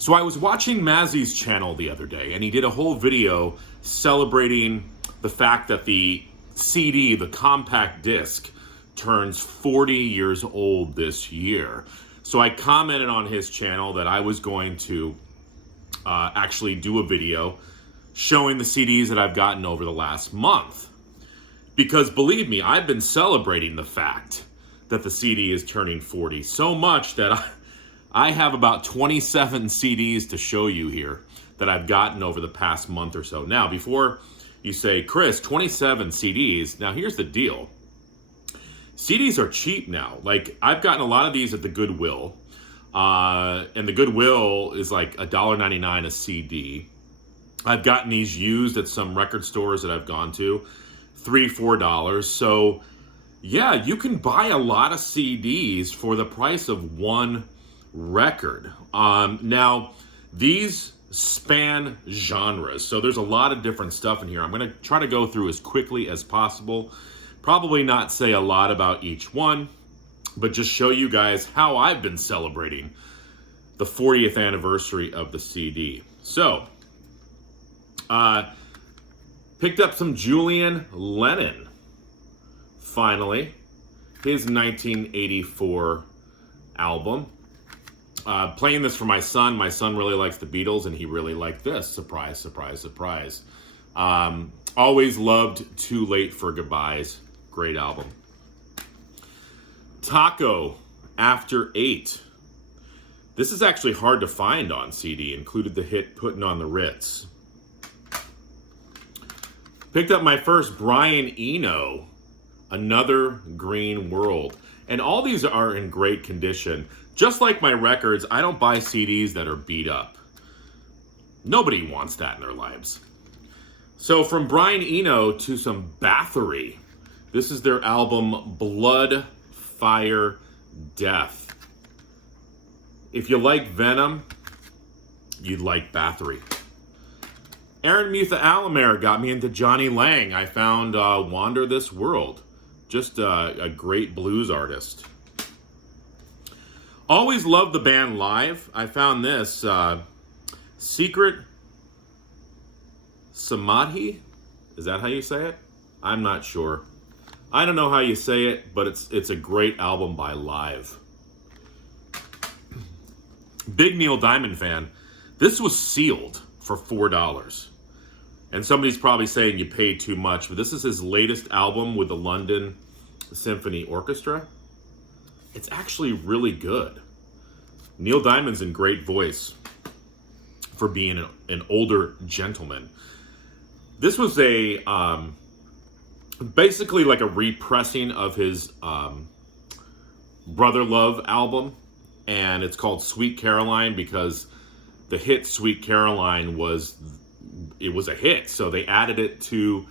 So I was watching Mazzy's channel the other day, and he did a whole video celebrating the fact that the CD, the compact disc, turns 40 years old this year. So I commented on his channel that I was going to actually do a video showing the CDs that I've gotten over the last month. Because believe me, I've been celebrating the fact that the CD is turning 40 so much that I have about 27 CDs to show you here that I've gotten over the past month or so. Now, before you say, Chris, 27 CDs, now here's the deal. CDs are cheap now. Like, I've gotten a lot of these at the Goodwill, and the Goodwill is like $1.99 a CD. I've gotten these used at some record stores that I've gone to, $3, $4. So, yeah, you can buy a lot of CDs for the price of one record. Now, these span genres, so there's a lot of different stuff in here. I'm going to try to go through as quickly as possible. Probably not say a lot about each one, but just show you guys how I've been celebrating the 40th anniversary of the CD. So, picked up some Julian Lennon, finally. His 1984 album. Playing this for my son. My son really likes the Beatles, and he really liked this. Surprise, surprise, surprise. Always loved Too Late for Goodbyes. Great album. Taco, After 8. This is actually hard to find on CD. Included the hit Puttin' on the Ritz. Picked up my first Brian Eno, Another Green World. And all these are in great condition. Just like my records, I don't buy CDs that are beat up. Nobody wants that in their lives. So from Brian Eno to some Bathory. This is their album Blood, Fire, Death. If you like Venom, you'd like Bathory. Aaron Mutha Alamere got me into Johnny Lang. I found Wander This World. Just a great blues artist. Always loved the band live. I found this Secret Samadhi. Is that how you say it? I'm not sure. I don't know how you say it, but it's a great album by Live. Big Neil Diamond fan. This was sealed for $4. And somebody's probably saying you paid too much, but this is his latest album with the London Symphony Orchestra. It's actually really good. Neil Diamond's in great voice for being an older gentleman. This was a basically like a repressing of his Brother Love album, and it's called Sweet Caroline because the hit Sweet Caroline was a hit, so they added it to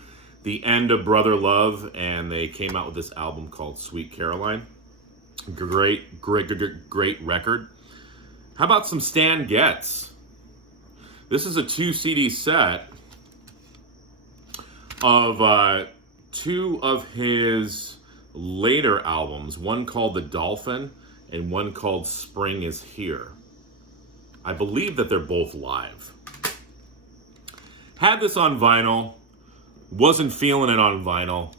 the end of Brother Love, and they came out with this album called Sweet Caroline. Great record. How about some Stan Getz? This is a 2 CD set of 2 of his later albums. One called The Dolphin and one called Spring Is Here. I believe that they're both live. Had this on vinyl. Wasn't feeling it on vinyl.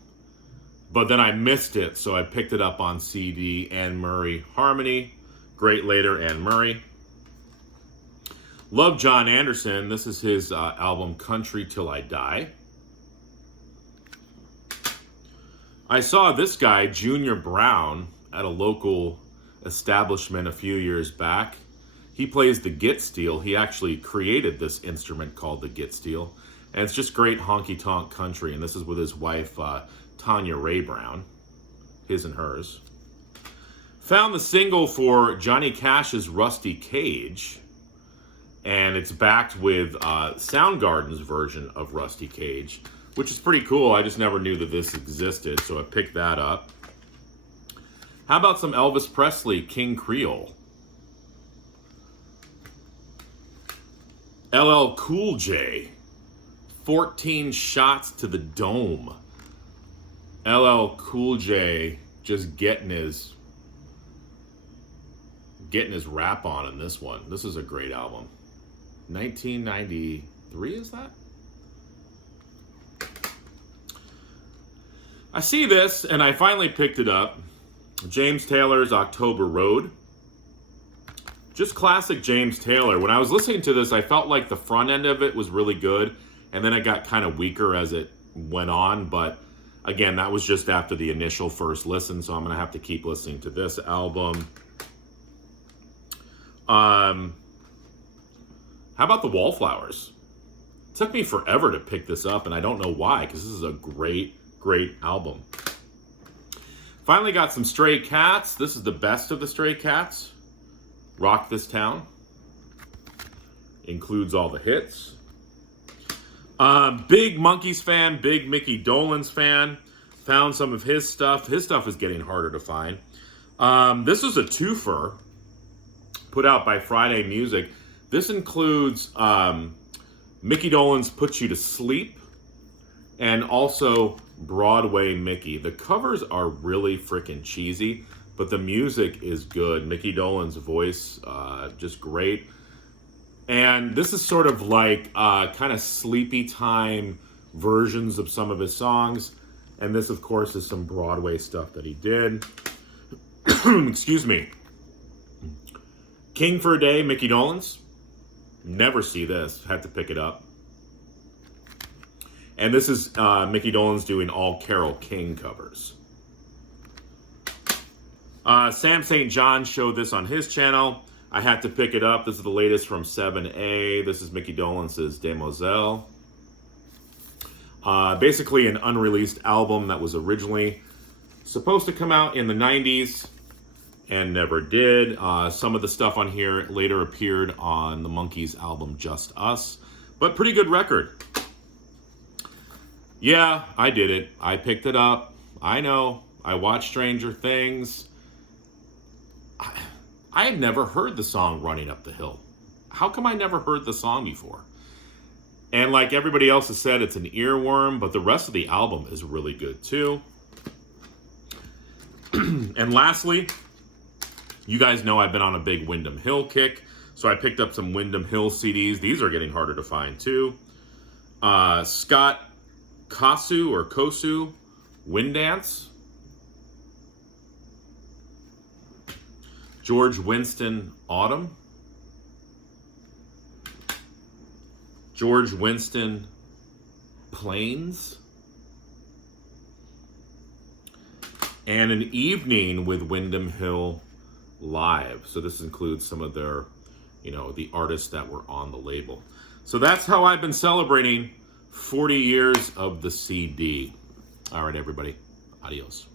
But then I missed it, so I picked it up on CD. Anne Murray Harmony. Great later, Anne Murray. Love John Anderson. This is his album Country Till I Die. I saw this guy, Junior Brown, at a local establishment a few years back. He plays the Getz steel. He actually created this instrument called the Getz steel. And it's just great honky-tonk country. And this is with his wife, Tanya Ray Brown. His and hers. Found the single for Johnny Cash's Rusty Cage. And it's backed with Soundgarden's version of Rusty Cage, which is pretty cool. I just never knew that this existed, so I picked that up. How about some Elvis Presley, King Creole? LL Cool J, 14 Shots to the Dome. LL Cool J just getting his rap on in this one. This is a great album. 1993, is that? I see this, and I finally picked it up. James Taylor's October Road. Just classic James Taylor. When I was listening to this, I felt like the front end of it was really good, and then it got kind of weaker as it went on, but again, that was just after the initial first listen, so I'm going to have to keep listening to this album. How about the Wallflowers? It took me forever to pick this up, and I don't know why, because this is a great album. Finally got some Stray Cats. This is the best of the Stray Cats. Rock This Town. Includes all the hits. Big Monkees fan, big Mickey Dolenz fan. Found some of his stuff. His stuff is getting harder to find. This is a twofer put out by Friday Music. This includes Mickey Dolenz Puts You to Sleep and also Broadway Mickey. The covers are really freaking cheesy, but the music is good. Mickey Dolenz voice, just great. And this is sort of like kind of sleepy time versions of some of his songs. And this, of course, is some Broadway stuff that he did. Excuse me. King for a Day, Mickey Dolenz. Never see this. Had to pick it up. And this is Mickey Dolenz doing all Carole King covers. Sam St. John showed this on his channel. I had to pick it up. This is the latest from 7A. This is Mickey Dolenz's Demoiselle. Basically an unreleased album that was originally supposed to come out in the 90s and never did. Some of the stuff on here later appeared on the Monkees album Just Us. But pretty good record. Yeah, I did it. I picked it up. I know. I watched Stranger Things. I had never heard the song Running Up the Hill. How come I never heard the song before? And like everybody else has said, it's an earworm, but the rest of the album is really good too. And lastly, you guys know I've been on a big Windham Hill kick, so I picked up some Windham Hill CDs. These are getting harder to find too. Scott Kosu, Wind Dance. George Winston, Autumn. George Winston, Plains. And An Evening with Windham Hill Live. So this includes some of their, the artists that were on the label. So that's how I've been celebrating 40 years of the CD. All right, everybody. Adios.